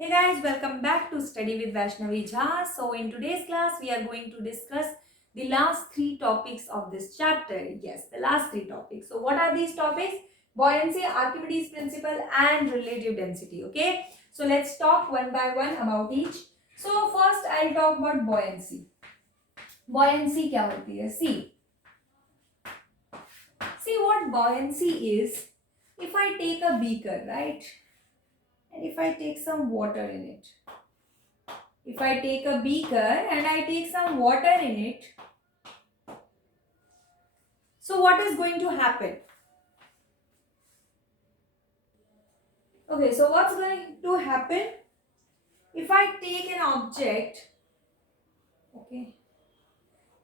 Hey guys, welcome back to Study with Vaishnavi Jha. So in today's class, we are going to discuss the last three topics of this chapter. Yes, the last three topics. So what are these topics? Buoyancy, Archimedes principle and relative density. Okay. So let's talk one by one about each. So first I'll talk about buoyancy. Buoyancy क्या होती है? See what buoyancy is. If I take a beaker, right? And if I take some water in it. If I take a beaker and I take some water in it, so what is going to happen? Okay, so what's going to happen if I take an object? Okay,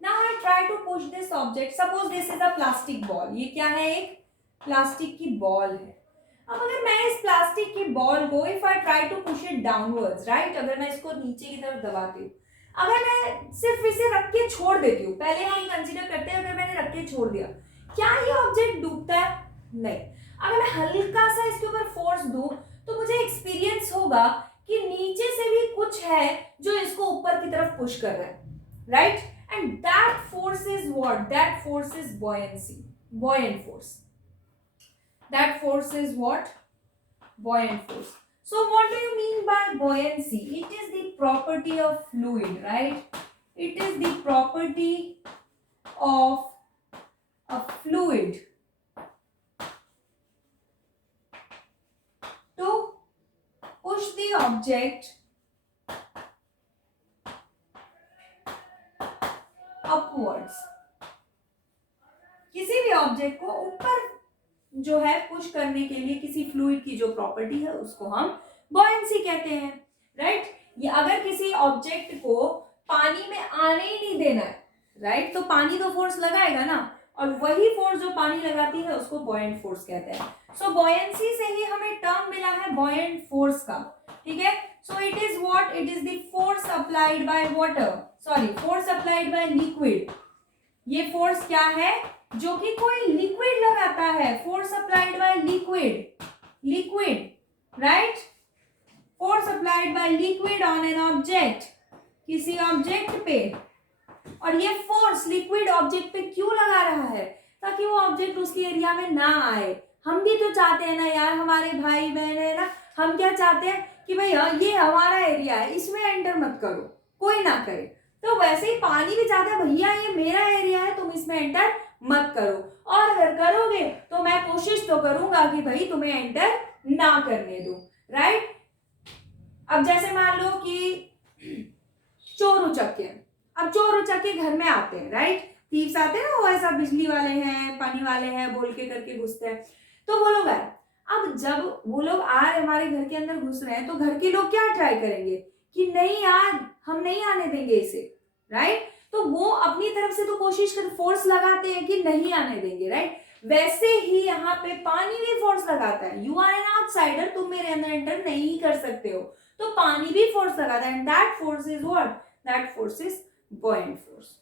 now I try to push this object. Suppose this is a plastic ball. ये क्या है? एक plastic की ball है. अब अगर मैं इस प्लास्टिक की बॉल को if I try to push it downwards, right, अगर मैं इसको नीचे की तरफ दबाती हूँ, अगर मैं सिर्फ इसे रख के छोड़ देती हूँ, पहले हम कंसीडर करते हैं अगर मैंने रख के छोड़ दिया, क्या ये ऑब्जेक्ट डूबता है? नहीं. अगर मैं हल्का सा इसके ऊपर फोर्स दूं तो मुझे एक्सपीरियंस होगा कि नीचे से भी कुछ है जो इसको ऊपर की तरफ पुश कर रहा है, right? And that force is what? That force is buoyancy, buoyant force. That force is what? Buoyant force. So what do you mean by buoyancy? It is the property of fluid, right? It is the property of a fluid to push the object upwards. किसी भी object को ऊपर जो है push करने के लिए किसी फ्लूइड की जो प्रॉपर्टी है उसको हम बॉयंसी कहते हैं, राइट? ये अगर किसी ऑब्जेक्ट को पानी में आने ही नहीं देना है, राइट, तो पानी तो फोर्स लगाएगा ना, और वही फोर्स जो पानी लगाती है उसको बॉयंट फोर्स कहते हैं. सो बॉयंसी से ही हमें टर्म मिला है बॉयंट फोर्स का, ठीक है? So it is what? It is the force applied by water, sorry, force applied by liquid. ये फोर्स क्या है? जो कि कोई लिक्विड लगाता है. Force applied by liquid, right? Force applied by liquid on an object, किसी ऑब्जेक्ट पे. और ये फोर्स लिक्विड ऑब्जेक्ट पे क्यों लगा रहा है? ताकि वो ऑब्जेक्ट उसके एरिया में ना आए. हम भी तो चाहते हैं ना यार, हमारे भाई बहन है ना, हम क्या चाहते हैं कि भाई ये हमारा एरिया है, इसमें एंटर मत करो, कोई ना करे. तो वैसे ही पानी भी चाहता है भैया ये मेरा एरिया है, तुम इसमें एंटर मत करो. और अगर करोगे तो मैं कोशिश तो करूंगा कि भाई तुम्हें एंटर ना करने दो, राइट? अब जैसे मान लो कि चोर उचक्के, अब चोर उचक्के घर में आते हैं, राइट? थीव्स आते हैं ना, वो ऐसा बिजली वाले हैं, पानी वाले हैं बोल के करके घुसते हैं. तो वो लोग आए. अब जब वो लोग आ रहे हमारे घर के अंदर घुस रहे हैं तो घर के लोग क्या ट्राई करेंगे कि नहीं यार हम नहीं आने देंगे इसे, राइट? तो वो अपनी तरफ से तो कोशिश कर फोर्स लगाते हैं कि नहीं आने देंगे, राइट? वैसे ही यहाँ पे पानी भी फोर्स लगाता है. यू आर एन आउटसाइडर, तुम मेरे अंदर एंटर नहीं कर सकते हो, तो पानी भी फोर्स लगाता है. And that force is what? That force is buoyant force.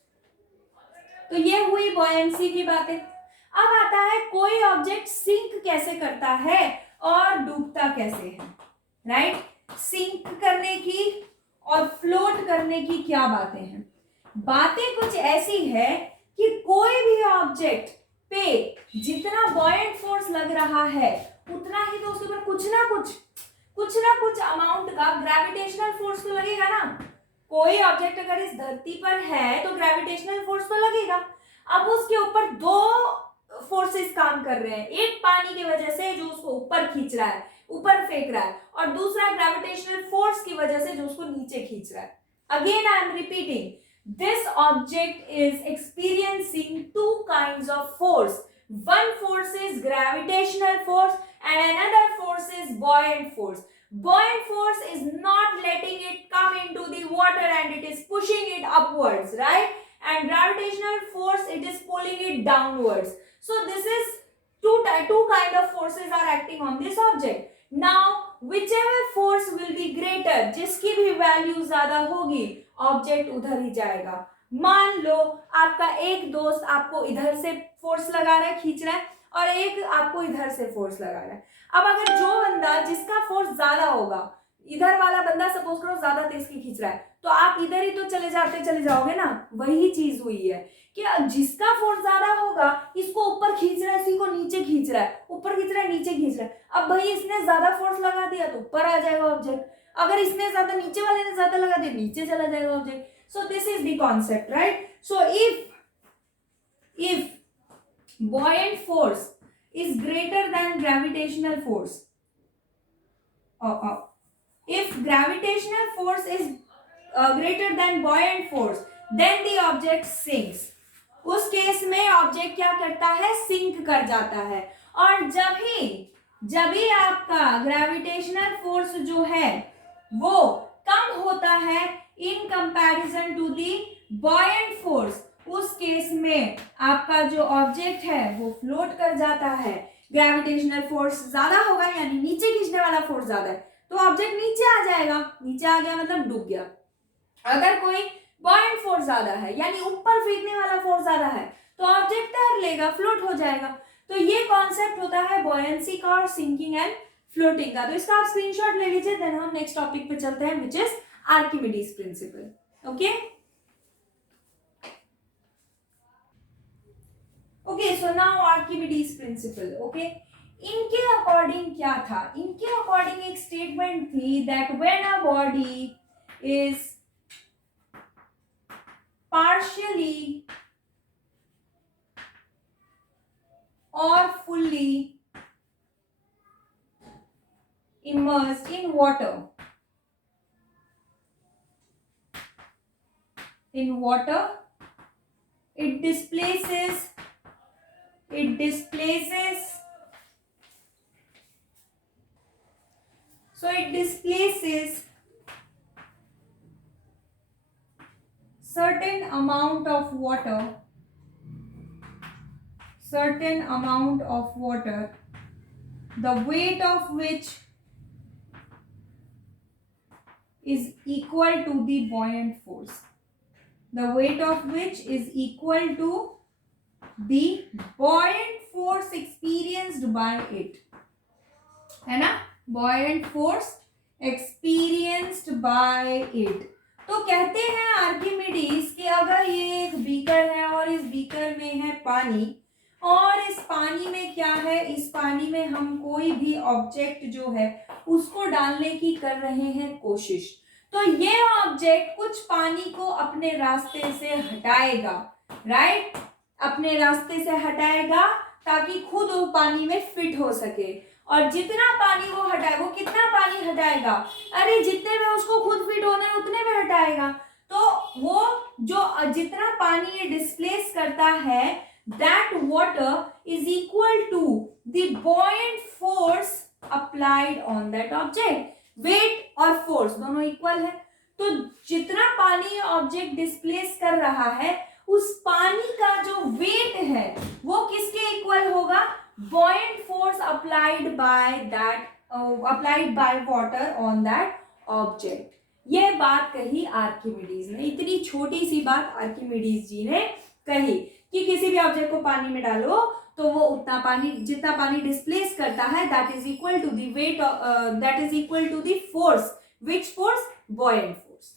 तो ये हुई buoyancy की बातें. अब आता है कोई ऑब्जेक्ट सिंक कैसे करता है और डूबता कैसे है, राइट? सिंक करने की और फ्लोट करने की क्या बातें हैं? बातें कुछ ऐसी है कि कोई भी ऑब्जेक्ट पे जितना बॉयंट फोर्स लग रहा है उतना ही तो उसके ऊपर कुछ ना कुछ अमाउंट का ग्रेविटेशनल फोर्स तो लगेगा ना. कोई ऑब्जेक्ट अगर इस धरती पर है तो ग्रेविटेशनल फोर्स तो लगेगा. अब उसके ऊपर दो फोर्सेस काम कर रहे हैं, एक पानी की वजह से जो उसको ऊपर खींच रहा है, ऊपर फेंक रहा है, और दूसरा ग्रेविटेशनल फोर्स की वजह से जो उसको नीचे खींच रहा है. Again I am repeating, this object is experiencing two kinds of force. One force is gravitational force and another force is buoyant force. Buoyant force is not letting it come into the water and it is pushing it upwards, right? And gravitational force, it is pulling it downwards. So this is two kind of forces are acting on this object. Now whichever force will be greater, जिसकी भी value ज्यादा होगी, object उधर ही जाएगा. मान लो आपका एक दोस्त आपको इधर से फोर्स लगा रहा है, खींच रहा है, और एक आपको इधर से फोर्स लगा रहा है. अब अगर जो बंदा जिसका फोर्स ज्यादा होगा इधर वाला बंदा सपोज करो ज्यादा तेज की खींच रहा है, तो आप इधर ही तो चले जाओगे ना। वही चीज हुई है कि जिसका फोर्स ज्यादा होगा, इसको ऊपर खींच रहा है, इसी को नीचे खींच रहा है, ऊपर खींच रहा है, नीचे खींच रहा है। अब भाई इसने ज्यादा फोर्स लगा दिया तो ऊपर आ जाएगा ऑब्जेक्ट, अगर इसने ज्यादा, नीचे वाले ने ज्यादा लगा दिया, नीचे चला जाएगा object. So this is the concept, right. So if buoyant force is greater than gravitational force, if gravitational force is greater than buoyant force, then the object sinks. उस केस में ऑब्जेक्ट क्या करता है, सिंक कर जाता है। और जब भी आपका ग्रेविटेशनल फोर्स जो है वो कम होता है in comparison to the buoyant force, उस केस में आपका जो ऑब्जेक्ट है वो फ्लोट कर जाता है। ग्रेविटेशनल फोर्स ज्यादा होगा यानी नीचे खींचने वाला फोर्स ज्यादा है, तो ऑब्जेक्ट नीचे आ जाएगा, नीचे आ गया मतलब डूब गया। अगर कोई बॉयंट फोर्स ज्यादा है यानी ऊपर फेंकने वाला फोर्स ज्यादा है, तो ऑब्जेक्ट तैर लेगा, फ्लोट हो जाएगा। तो ये कॉन्सेप्ट होता है बॉयंसी का और सिंकिंग एंड फ्लोटिंग का। तो इसका आप स्क्रीनशॉट ले लीजिए, देन हम नेक्स्ट टॉपिक पे चलते हैं, which is Archimedes principal. Okay, so now Archimedes principal. Okay, इनके अकॉर्डिंग क्या था, इनके अकॉर्डिंग एक स्टेटमेंट थी that when a body is partially or fully immersed in water, it displaces certain amount of water, the weight of which is equal to the buoyant force, experienced by it, है ना, buoyant force experienced by it। तो कहते हैं Archimedes कि अगर ये एक beaker है और इस बीकर में है पानी, और इस पानी में क्या है, इस पानी में हम कोई भी ऑब्जेक्ट जो है उसको डालने की कर रहे हैं कोशिश, तो ये ऑब्जेक्ट कुछ पानी को अपने रास्ते से हटाएगा, राइट, अपने रास्ते से हटाएगा ताकि खुद वो पानी में फिट हो सके। और जितना पानी वो हटाए, वो कितना पानी हटाएगा, अरे जितने में उसको खुद फिट होना है उतने में हटाएगा। तो वो जो जितना पानी ये डिस्प्लेस करता है, that water is equal to the buoyant force applied on that object. Weight और फोर्स दोनों इक्वल है, तो जितना पानी ऑब्जेक्ट डिस्प्लेस कर रहा है, उस पानी का जो वेट है वो किसके इक्वल होगा, buoyant force applied by water on that object। यह बात कही आर्किमिडीज ने, इतनी छोटी सी बात आर्किमिडीज जी ने कही कि किसी भी ऑब्जेक्ट को पानी में डालो तो वो उतना पानी, जितना पानी डिस्प्लेस करता है, that is equal to the weight, that is equal to the force, which force, buoyant force.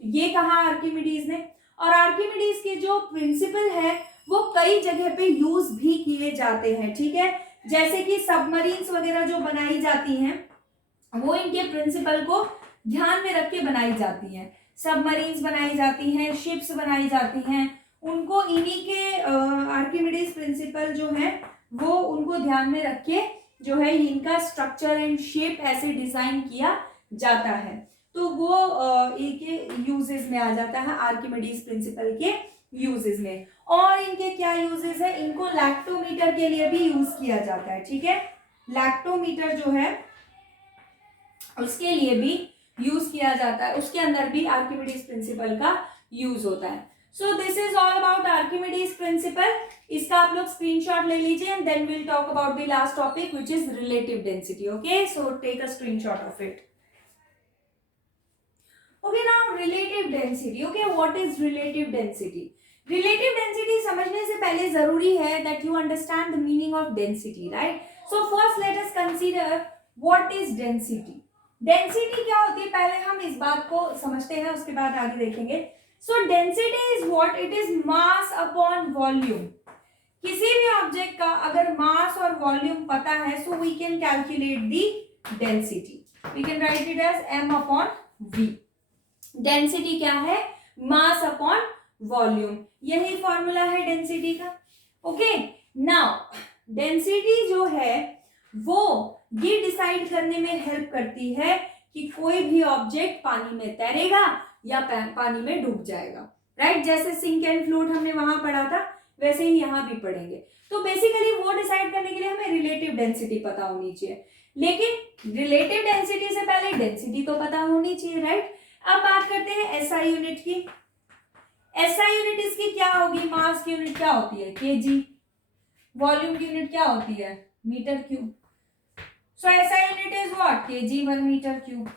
ये कहा आर्किमिडीज ने। और आर्किमिडीज के जो प्रिंसिपल है वो कई जगह पे यूज भी किए जाते हैं, ठीक है। जैसे कि सबमरीन्स वगैरह जो बनाई जाती हैं, वो इनके प्रिंसिपल को ध्यान में रख के बनाई जाती हैं। सबमरीन्स बनाई जाती हैं, शिप्स बनाई जाती हैं, उनको इन्हीं के आर्किमिडीज प्रिंसिपल जो है वो उनको ध्यान में रख के जो है इनका स्ट्रक्चर एंड शेप ऐसे डिजाइन किया जाता है। तो वो एक यूजेस में आ जाता है आर्किमिडीज प्रिंसिपल के यूजेस में। और इनके क्या यूजेस है, इनको लैक्टोमीटर के लिए भी यूज किया जाता है, ठीक है। लैक्टोमीटर जो है उसके लिए भी यूज किया जाता है, उसके अंदर भी आर्किमिडीज प्रिंसिपल का यूज होता है। So this is all about Archimedes principle. इसका आप लोग स्क्रीनशॉट ले लीजिए and then will talk about the last topic which is relative density. Okay, so take a screenshot of it. Okay, now relative density. Okay, what is relative density? Relative density समझने से पहले जरूरी है that you understand the meaning of density, right. So first let us consider what is density. Density क्या होती है, पहले हम इस बात को समझते हैं, उसके बाद आगे देखेंगे। सो density is what, it is mass upon volume. किसी भी ऑब्जेक्ट का अगर मास और वॉल्यूम पता है, so we can calculate the density. We can write it as m upon v। Density क्या है, मास अपॉन वॉल्यूम, यही फॉर्मूला है डेंसिटी का। ओके, नाउ डेंसिटी जो है वो ये डिसाइड करने में हेल्प करती है कि कोई भी ऑब्जेक्ट पानी में तैरेगा या पानी में डूब जाएगा, राइट। जैसे सिंक एंड फ्लोट हमने वहां पढ़ा था, वैसे ही यहां भी पढ़ेंगे। तो बेसिकली वो डिसाइड करने के लिए हमें रिलेटिव डेंसिटी पता होनी चाहिए, लेकिन रिलेटिव डेंसिटी से पहले डेंसिटी तो पता होनी चाहिए, राइट। अब बात करते हैं एसआई यूनिट की। एसआई यूनिट इसकी क्या होगी, मास की यूनिट क्या होती है, केजी, वॉल्यूम की यूनिट क्या होती है, metre cube. So SI unit is what, K G per metre cube,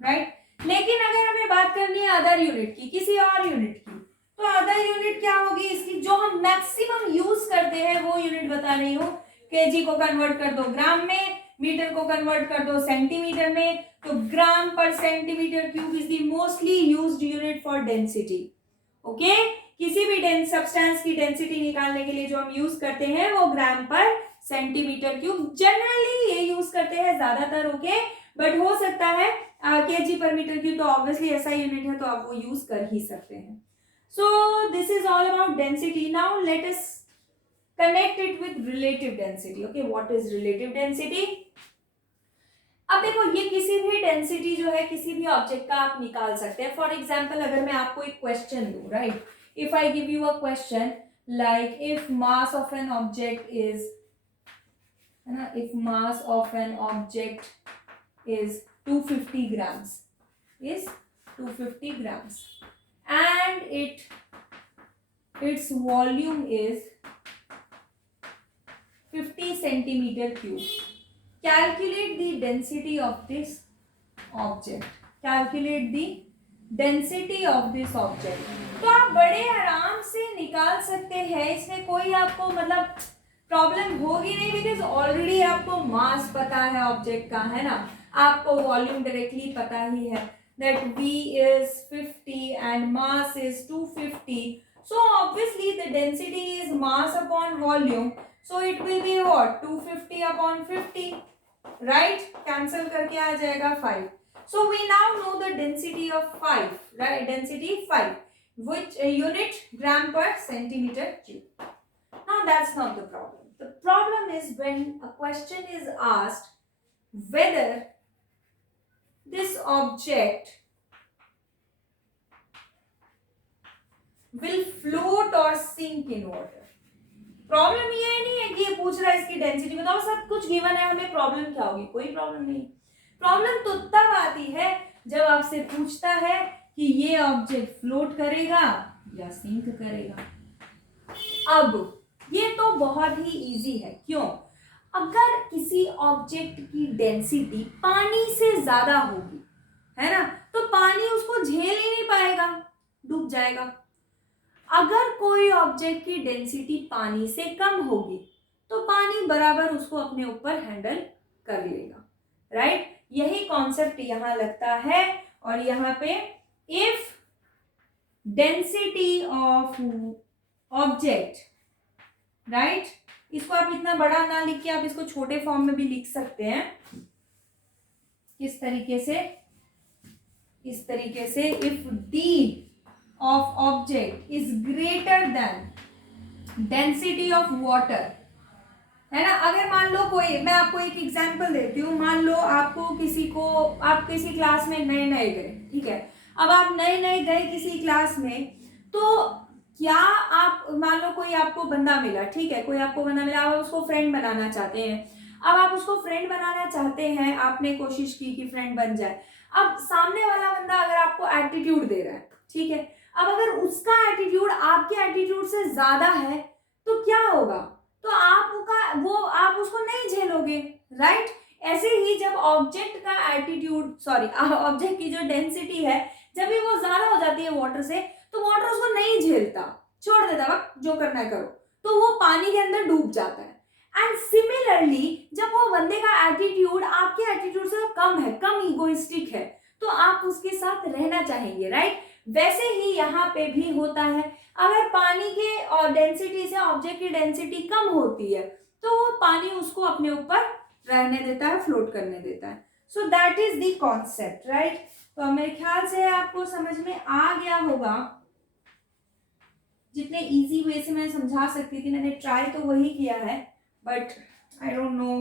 right. लेकिन अगर हमें बात करनी है अदर यूनिट की, किसी और यूनिट की, तो अदर यूनिट क्या होगी इसकी, जो हम मैक्सिमम यूज करते हैं वो यूनिट बता रही हूँ। केजी को कन्वर्ट कर दो ग्राम में, मीटर को कन्वर्ट कर दो सेंटीमीटर में, तो ग्राम पर centimetre cube is the mostly used unit for density. Okay, किसी भी सब्सटेंस की डेंसिटी निकालने के लिए जो हम यूज करते हैं वो ग्राम पर सेंटीमीटर क्यूब जनरली ये यूज करते हैं ज्यादातर। ओके, बट हो सकता है केजी पर मीटर क्यूब तो ऑब्वियसली ऐसा यूनिट है, तो आप वो यूज कर ही सकते हैं। So this is all about density. Now let us connect it with relative density. Okay, what is relative density? अब देखो, ये किसी भी डेंसिटी जो है किसी भी ऑब्जेक्ट का आप निकाल सकते हैं। फॉर एग्जाम्पल अगर मैं आपको एक क्वेश्चन दूं, right, if I give you a question like if mass of an object is, है ना, if mass of an object is 250 grams, is 250 grams and its volume is 50 centimeter cube. Calculate the density of this object. Calculate the density of this object. तो आप बड़े आराम से निकाल सकते हैं, इसमें कोई आपको मतलब प्रॉब्लम होगी नहीं, बिकॉज ऑलरेडी आपको मास पता है ऑब्जेक्ट का, है ना, आपको वॉल्यूम डायरेक्टली पता ही है, that V is 50 and mass is 250. So obviously the density is mass upon volume. So it will be what? 250 upon 50. Right? Cancel करके आ जाएगा 5. So we now know the density of 5. Right? Density 5. Which unit? Gram per centimeter cube. Now that's not the problem. The problem is when a question is asked whether this object will float or sink in water. Problem ये नहीं है कि ये पूछ रहा है इसकी density बताओ, सब कुछ गिवन है, हमें प्रॉब्लम क्या होगी, कोई प्रॉब्लम नहीं। प्रॉब्लम तो तब आती है जब आपसे पूछता है कि ये ऑब्जेक्ट फ्लोट करेगा या सिंक करेगा। अब ये तो बहुत ही इजी है, क्यों? अगर किसी ऑब्जेक्ट की डेंसिटी पानी से ज्यादा होगी, है ना, तो पानी उसको झेल ही नहीं पाएगा, डूब जाएगा। अगर कोई ऑब्जेक्ट की डेंसिटी पानी से कम होगी तो पानी बराबर उसको अपने ऊपर हैंडल कर लेगा, राइट। यही कॉन्सेप्ट यहां लगता है। और यहां पे if density of object, right, इसको आप इतना बड़ा ना लिख के आप इसको छोटे फॉर्म में भी लिख सकते हैं। किस तरीके से? इस तरीके से, if D of object is greater than density of water, है ना। अगर मान लो कोई, मैं आपको एक एग्जांपल देती हूँ, मान लो आपको आप किसी क्लास में नए नए गए, ठीक है, अब आप नए नए गए किसी क्लास में, तो क्या आप मान लो कोई आपको बंदा मिला, ठीक है, कोई आपको बंदा मिला, आप उसको फ्रेंड बनाना चाहते हैं। अब आप उसको फ्रेंड बनाना चाहते हैं, आपने कोशिश की कि फ्रेंड बन जाए। अब सामने वाला बंदा अगर आपको एटीट्यूड दे रहा है, ठीक है, अब अगर उसका एटीट्यूड आपके एटीट्यूड से ज्यादा है तो क्या होगा? तो आप उसको नहीं झेलोगे, राइट। ऐसे ही जब ऑब्जेक्ट का एटीट्यूड, ऑब्जेक्ट की जो डेंसिटी है, जब भी वो ज्यादा हो जाती है वाटर से, तो वाटर उसको नहीं झेलता, छोड़ देता, वक्त जो करना है करो, तो वो पानी के अंदर डूब जाता है। एंड सिमिलरली जब वो बंदे का एटीट्यूड आपके एटीट्यूड से कम है, कम इगोइस्टिक है, तो आप उसके साथ रहना चाहेंगे, राइट। वैसे ही यहाँ पे भी होता है, अगर पानी के डेंसिटी से ऑब्जेक्ट की डेंसिटी कम होती है तो वो पानी उसको अपने ऊपर रहने देता है, फ्लोट करने देता है। So that is the concept, right. तो मेरे ख्याल से आपको समझ में आ गया होगा। जितने इजी वे से मैं समझा सकती थी मैंने ट्राई तो वही किया है, बट आई डोंट नो,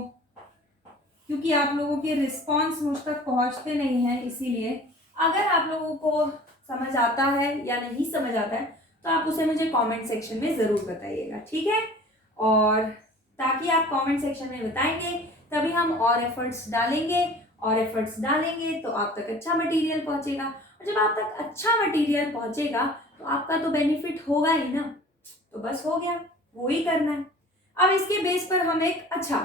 क्योंकि आप लोगों के रिस्पॉन्स मुझ तक पहुंचते नहीं हैं, इसीलिए अगर आप लोगों को समझ आता है या नहीं समझ आता है तो आप उसे मुझे कमेंट सेक्शन में ज़रूर बताइएगा, ठीक है। और ताकि आप कमेंट सेक्शन में बताएंगे तभी हम और एफर्ट्स डालेंगे, और एफर्ट्स डालेंगे तो आप तक अच्छा मटेरियल पहुंचेगा, और जब आप तक अच्छा मटेरियल पहुंचेगा तो आपका तो बेनिफिट होगा ही ना, तो बस हो गया, वो ही करना है। अब इसके बेस पर हम एक अच्छा,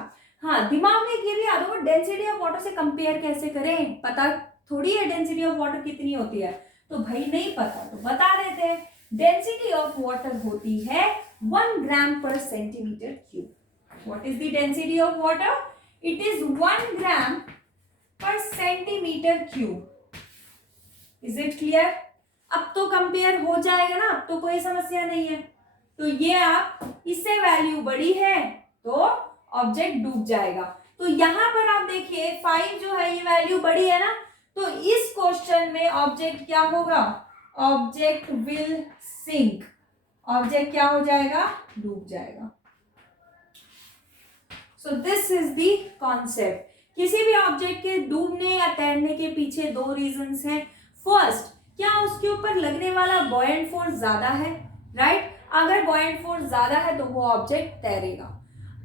हाँ, दिमाग में ये भी याद होगा, डेंसिटी ऑफ वाटर से कंपेयर कैसे करें, पता थोड़ी है डेंसिटी ऑफ वाटर कितनी होती है, तो भाई नहीं पता तो बता देते हैं। डेंसिटी ऑफ वाटर होती है 1 ग्राम पर centimetre cube. What is the density of water? It is 1 ग्राम पर centimetre cube. Is it clear? अब तो कंपेयर हो जाएगा ना, अब तो कोई समस्या नहीं है। तो ये आप, इससे वैल्यू बड़ी है तो ऑब्जेक्ट डूब जाएगा। तो यहां पर आप देखिए 5 जो है ये वैल्यू बड़ी है ना, तो इस क्वेश्चन में ऑब्जेक्ट क्या होगा? Object will sink. ऑब्जेक्ट क्या हो जाएगा? डूब जाएगा। सो दिस इज द कॉन्सेप्ट। किसी भी ऑब्जेक्ट के डूबने या तैरने के पीछे 2 रीजंस हैं। फर्स्ट, क्या उसके ऊपर लगने वाला बॉयंट फोर्स ज्यादा है, राइट? अगर बॉयंट फोर्स ज्यादा है तो वो ऑब्जेक्ट तैरेगा।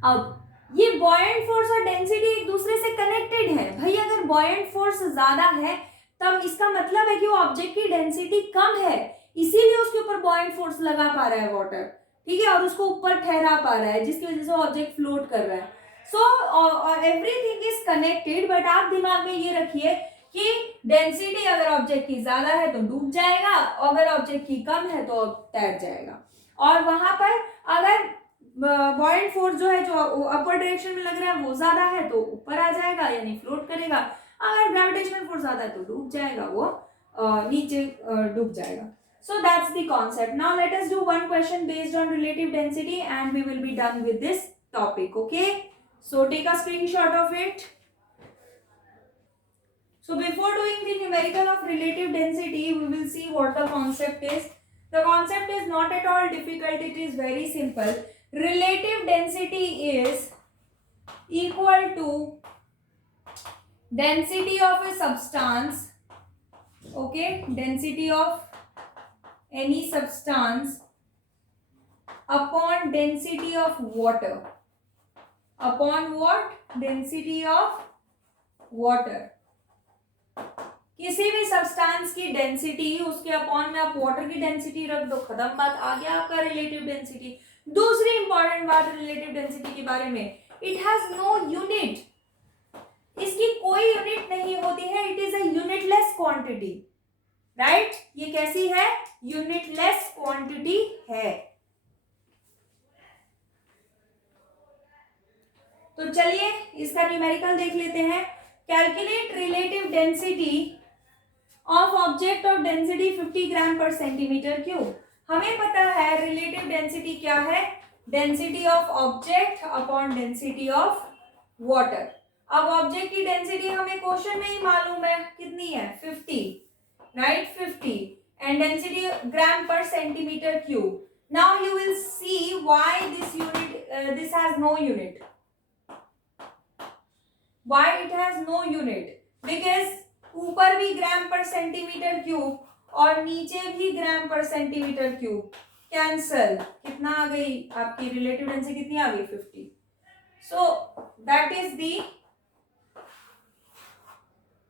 अब ये बॉयंट फोर्स और डेंसिटी एक दूसरे से कनेक्टेड है भाई। अगर बॉयंट फोर्स ज्यादा है तब इसका मतलब है कि वो ऑब्जेक्ट की डेंसिटी कम है, इसीलिए उसके ऊपर बॉयंट फोर्स लगा पा रहा है वाटर, ठीक है, और उसको ऊपर ठहरा पा रहा है, जिसकी वजह से ऑब्जेक्ट फ्लोट कर रहा है। So everything is connected, but आप दिमाग में ये रखिए कि डेंसिटी अगर ऑब्जेक्ट की ज्यादा है तो डूब जाएगा, अगर ऑब्जेक्ट की कम है तो तैर जाएगा। और वहां पर अगर बॉयंट फोर्स जो है, जो अपर डायरेक्शन में लग रहा है, वो ज्यादा है तो ऊपर आ जाएगा, यानी फ्लोट करेगा। अगर ग्रेविटेशनल फोर्स ज्यादा है तो डूब जाएगा, वो नीचे डूब जाएगा। So that's the concept. Now let us do one question based on relative density and we will be done with this topic. Okay? So take a screenshot of it. So before doing the numerical of relative density, we will see what the concept is. The concept is not at all difficult. It is very simple. Relative density is equal to density of a substance. Okay? Density of any substance upon density of water. Upon what? Density of water. किसी भी substance की density, उसके upon में आप water की density रख दो, खत्म बात, आ गया आपका रिलेटिव डेंसिटी। दूसरी इंपॉर्टेंट बात रिलेटिव डेंसिटी के बारे में, इट हैज नो यूनिट। इसकी कोई यूनिट नहीं होती है। It is a unitless quantity, right? ये कैसी है? यूनिटलेस क्वांटिटी है। तो चलिए इसका न्यूमेरिकल देख लेते हैं। Calculate relative density of object of density 50 ग्राम पर सेंटीमीटर क्यूब। हमें पता है रिलेटिव डेंसिटी क्या है? Density of object upon density of water. अब ऑब्जेक्ट की डेंसिटी हमें क्वेश्चन में ही मालूम है, कितनी है? 50, right? 50 and density gram per centimeter cube. Now you will see why this unit, this has no unit. Why it has no unit? Because ऊपर भी ग्राम पर सेंटीमीटर क्यूब और नीचे भी ग्राम पर सेंटीमीटर क्यूब कैंसल। कितना आ गई आपकी रिलेटिव डेंसिटी? कितनी आ गई? 50. So that is the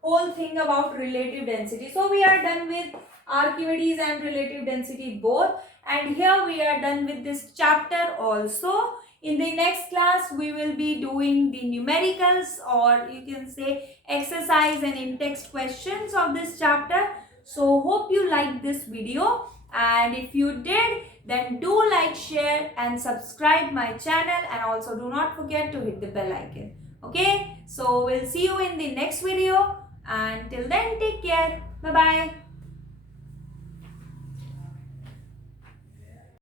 whole thing about relative density. So we are done with Archimedes and relative density both, and here we are done with this chapter also. In the next class we will be doing the numericals, or you can say exercise and in-text questions of this chapter. So hope you liked this video, and if you did, then do like, share and subscribe my channel, and also do not forget to hit the bell icon. Okay, so we'll see you in the next video, and till then take care. Bye bye.